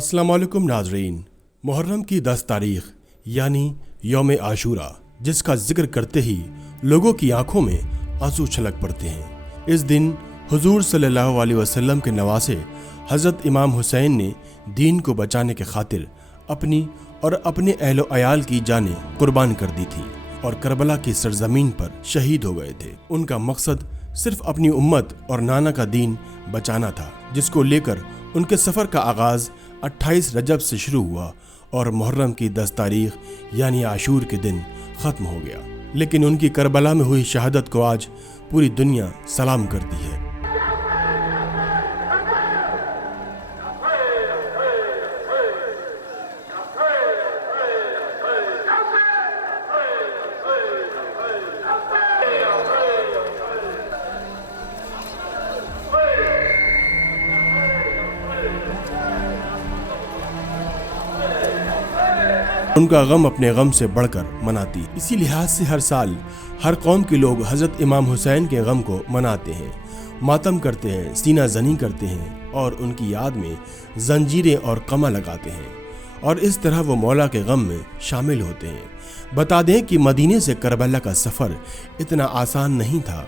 अस्सलाम वालेकुम नाजरीन। मुहर्रम की 10 तारीख यानी यौम आशूरा, जिसका जिक्र करते ही लोगों की आंखों में आंसू छलक पड़ते हैं। इस दिन हुजूर सल्लल्लाहु अलैहि वसल्लम के नवासे हज़रत इमाम हुसैन ने दीन को बचाने के खातिर अपनी और अपने अहलो अयाल की जानें कुर्बान कर दी थी और करबला की सरजमीन पर शहीद हो गए थे। उनका मकसद सिर्फ अपनी उम्मत और नाना का दीन बचाना था, जिसको लेकर उनके सफ़र का आगाज़ 28 रजब से शुरू हुआ और मुहर्रम की 10 तारीख यानी आशूर के दिन ख़त्म हो गया। लेकिन उनकी करबला में हुई शहादत को आज पूरी दुनिया सलाम करती है। उनका गम अपने गम से बढ़कर मनाती। इसी लिहाज से हर साल हर कौम के लोग हज़रत इमाम हुसैन के गम को मनाते हैं, मातम करते हैं, सीना जनी करते हैं और उनकी याद में जंजीरें और कमा लगाते हैं और इस तरह वो मौला के गम में शामिल होते हैं। बता दें कि मदीने से करबला का सफ़र इतना आसान नहीं था।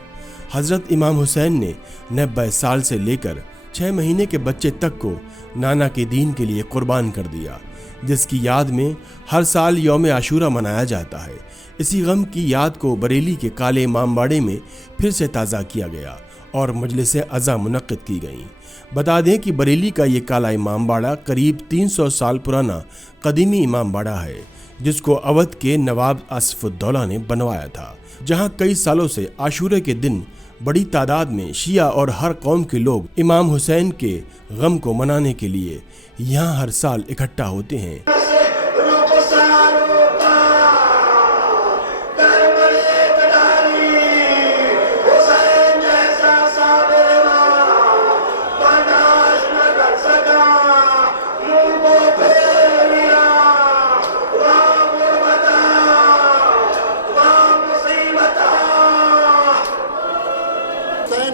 हज़रत इमाम हुसैन ने 90 साल से लेकर 6 महीने के बच्चे तक को नाना के दीन के लिए कुर्बान कर दिया, जिसकी याद में हर साल यौम आशूरा मनाया जाता है। इसी गम की याद को बरेली के काले इमामबाड़े में फिर से ताज़ा किया गया और मजलिस अज़ा मुनक्किद की गई। बता दें कि बरेली का ये काला इमामबाड़ा करीब 300 साल पुराना कदीमी इमामबाड़ा है, जिसको अवध के नवाब आसिफुद्दौला ने बनवाया था, जहाँ कई सालों से आशूरे के दिन बड़ी तादाद में शिया और हर कौम के लोग इमाम हुसैन के गम को मनाने के लिए यहाँ हर साल इकट्ठा होते हैं।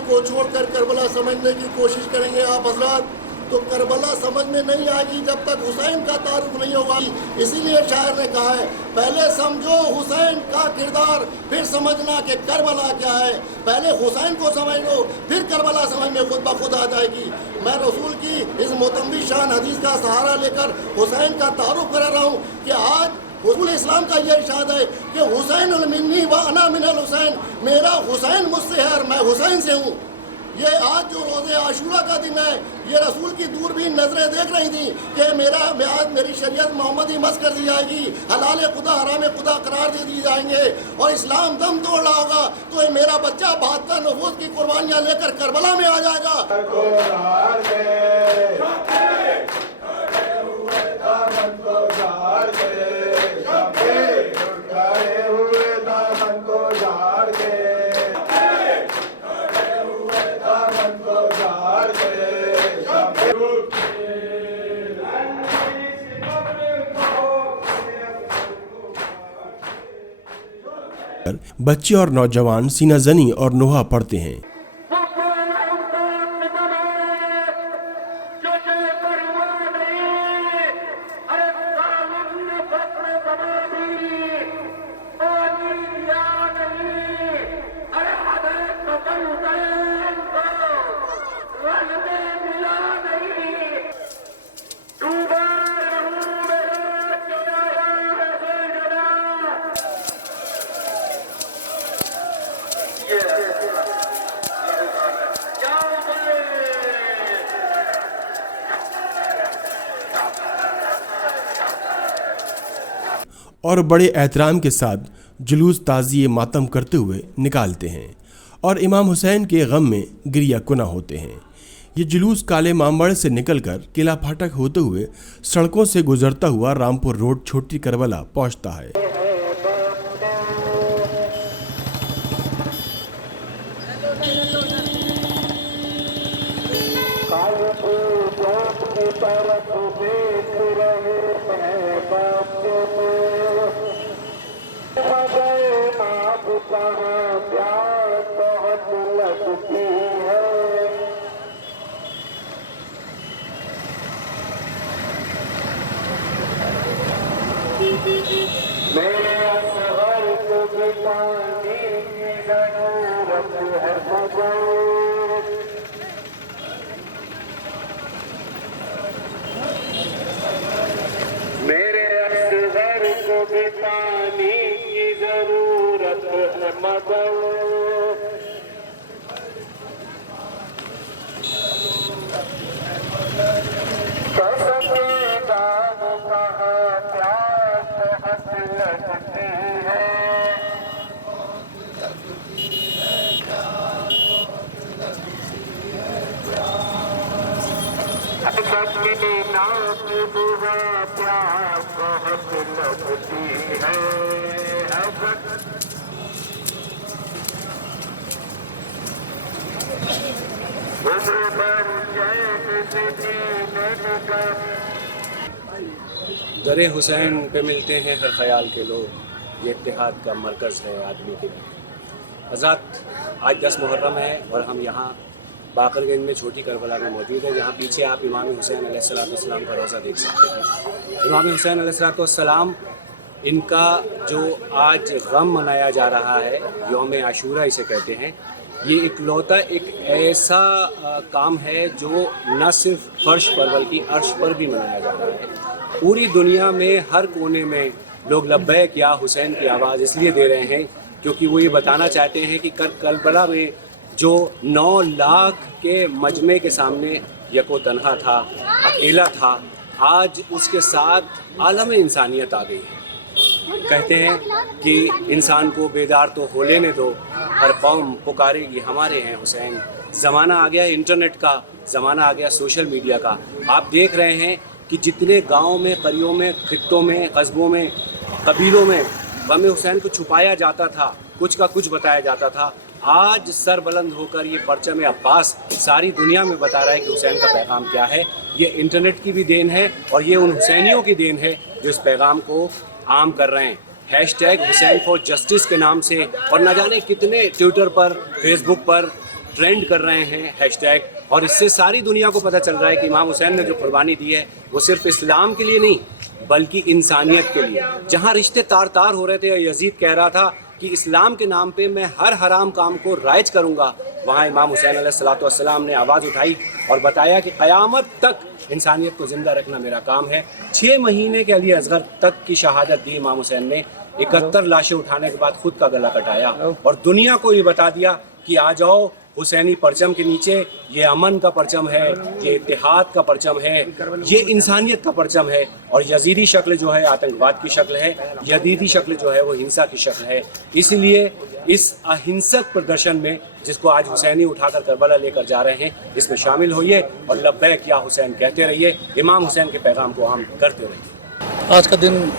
को छोड़कर करबला समझने की कोशिश करेंगे आप हजरात, तो करबला समझ में नहीं आएगी जब तक हुसैन का तारुफ नहीं होगा। इसीलिए शायर ने कहा है, पहले समझो हुसैन का किरदार, फिर समझना कि करबला क्या है। पहले हुसैन को समझ लो, फिर करबला समझ में खुद ब खुद आ जाएगी। मैं रसूल की इस मोतम्बी शान हदीस का सहारा लेकर हुसैन का तारुफ करा रहा हूँ कि आज रसूल इस्लाम का ये इरशाद है कि हुसैन मिन्नी व अना मिनल हुसैन, मेरा हुसैन मुझसे है और मैं हुसैन से हूँ। ये आज जो रोज़े आशूरा का दिन है, ये रसूल की दूरबीन नजरें देख रही थी कि आज मेरी शरीयत मोहम्मदी मस कर दी जाएगी, हलाल खुदा हराम खुदा करार दे दिए जाएंगे और इस्लाम दम तोड़ रहा होगा, तो ये मेरा बच्चा 72 नफूस की कुर्बानियाँ लेकर करबला में आ जाएगा। बच्चे और नौजवान सीना जनी और नोहा पढ़ते हैं। और बड़े एहतराम के साथ जुलूस ताज़िए मातम करते हुए निकालते हैं और इमाम हुसैन के गम में गिरिया कुना होते हैं। ये जुलूस काले इमामबाड़े से निकलकर किला फाटक होते हुए सड़कों से गुजरता हुआ रामपुर रोड छोटी करबला पहुंचता है। मेरे असगर को भी पानी की जरूरत है मगर मेरे असगर को भी पानी की जरूरत है मगर कसके दाम कहाँ प्यास हंस लगती है कसके नाम बुआ प्यास हंस लगती है उम्र भर चैन से जीने का दरे हुसैन पे मिलते हैं हर ख्याल के लोग, ये इत्तेहाद का मरकज़ है आदमी के लिए। हज़रात, आज 10 मुहर्रम है और हम यहाँ बाकरगंज में छोटी करबला में मौजूद है, जहाँ पीछे आप इमाम हुसैन अलैहिस्सलाम का रोज़ा देख सकते हैं। इमाम हुसैन अलैहिस्सलाम, इनका जो आज गम मनाया जा रहा है, यौम आशूरा इसे कहते हैं, ये इकलौता एक ऐसा काम है जो न सिर्फ फर्श पर बल्कि अर्श पर भी मनाया जा रहा है। पूरी दुनिया में हर कोने में लोग लब्बैक या हुसैन की आवाज़ इसलिए दे रहे हैं क्योंकि वो ये बताना चाहते हैं कि करबला में जो 9 लाख के मजमे के सामने यको तन्हा था, अकेला था, आज उसके साथ आलम इंसानियत आ गई है। कहते हैं कि इंसान को बेदार तो हो लेने दो, हर कौम पुकारेगी हमारे हैं हुसैन। ज़माना आ गया इंटरनेट का, ज़माना आ गया सोशल मीडिया का। आप देख रहे हैं कि जितने गाँव में, करियों में, खित्तों में, कस्बों में, कबीलों में गम हुसैन को छुपाया जाता था, कुछ का कुछ बताया जाता था, आज सर बुलंद होकर ये परचम अब्बास सारी दुनिया में बता रहा है कि हुसैन का पैगाम क्या है। ये इंटरनेट की भी देन है और ये उन हुसैनियों की देन है जो इस पैगाम को आम कर रहे हैं। हैशटैग हुसैन फॉर जस्टिस के नाम से और न जाने कितने ट्विटर पर, फेसबुक पर ट्रेंड कर रहे हैं हैशटैग, और इससे सारी दुनिया को पता चल रहा है कि इमाम हुसैन ने जो कुर्बानी दी है वो सिर्फ इस्लाम के लिए नहीं बल्कि इंसानियत के लिए। जहाँ रिश्ते तार तार हो रहे थे और यजीद कह रहा था कि इस्लाम के नाम पे मैं हर हराम काम को राइज करूँगा, वहाँ इमाम हुसैन अलैहिस्सलाम ने आवाज़ उठाई और बताया कि क़यामत तक इंसानियत को ज़िंदा रखना मेरा काम है। 6 महीने के अली असगर तक की शहादत दी इमाम हुसैन ने। 71 लाशें उठाने के बाद खुद का गला कटाया और दुनिया को ये बता दिया कि आ जाओ हुसैनी परचम के नीचे, ये अमन का परचम है, ये इत्तेहाद का परचम है, ये इंसानियत का परचम है। और यजीदी शक्ल जो है आतंकवाद की शक्ल है, यजीदी शक्ल जो है वो हिंसा की शक्ल है। इसलिए इस अहिंसक प्रदर्शन में जिसको आज हुसैनी उठाकर करबला लेकर जा रहे हैं, इसमें शामिल होइए और लब्बैक या हुसैन कहते रहिए, इमाम हुसैन के पैगाम को आम करते रहिए। आज का दिन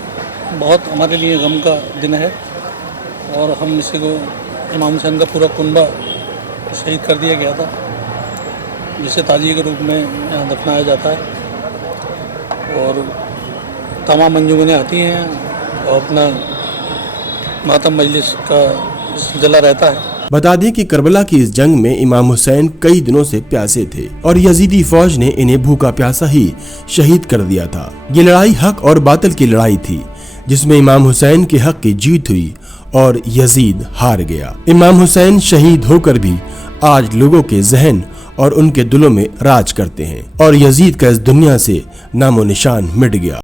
बहुत हमारे लिए गम का दिन है और हम इसी को इमाम हुसैन का पूरा कुनबा शहीद कर दिया गया था, जिसे ताजिए के रूप में यहाँ दफनाया जाता है और तमाम मंजूमने आती हैं और अपना मातम मजलिस का जला रहता है। बता दें कि करबला की इस जंग में इमाम हुसैन कई दिनों से प्यासे थे और यजीदी फौज ने इन्हें भूखा प्यासा ही शहीद कर दिया था। ये लड़ाई हक और बातिल की लड़ाई थी जिसमें इमाम हुसैन के हक की जीत हुई और यजीद हार गया। इमाम हुसैन शहीद होकर भी आज लोगों के जहन और उनके दिलों में राज करते हैं और यजीद का इस दुनिया से नामो निशान मिट गया।